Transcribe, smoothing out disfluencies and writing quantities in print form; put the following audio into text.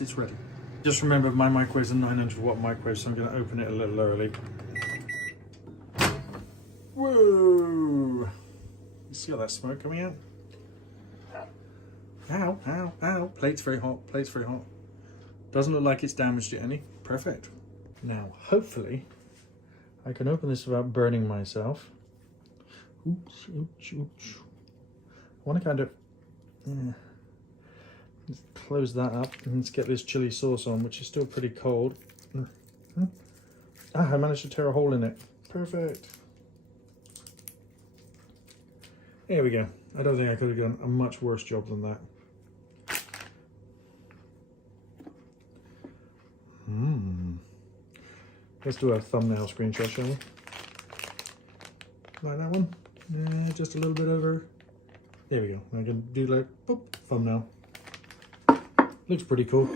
It's ready. Just remember my microwave's a 900 watt microwave, so I'm going to open it a little early. Whoa! You see all that smoke coming out? Ow, ow, ow. Plate's very hot, plate's very hot. Doesn't look like it's damaged it any. Perfect. Now, hopefully, I can open this without burning myself. Oops, oops, oops. I want to kind of let's close that up and let's get this chili sauce on, which is still pretty cold. Ah, I managed to tear a hole in it. Perfect. There we go. I don't think I could have done a much worse job than that. Let's do a thumbnail screenshot, shall we? Like that one? Just a little bit over. There we go. I can do like, boop, thumbnail. Looks pretty cool.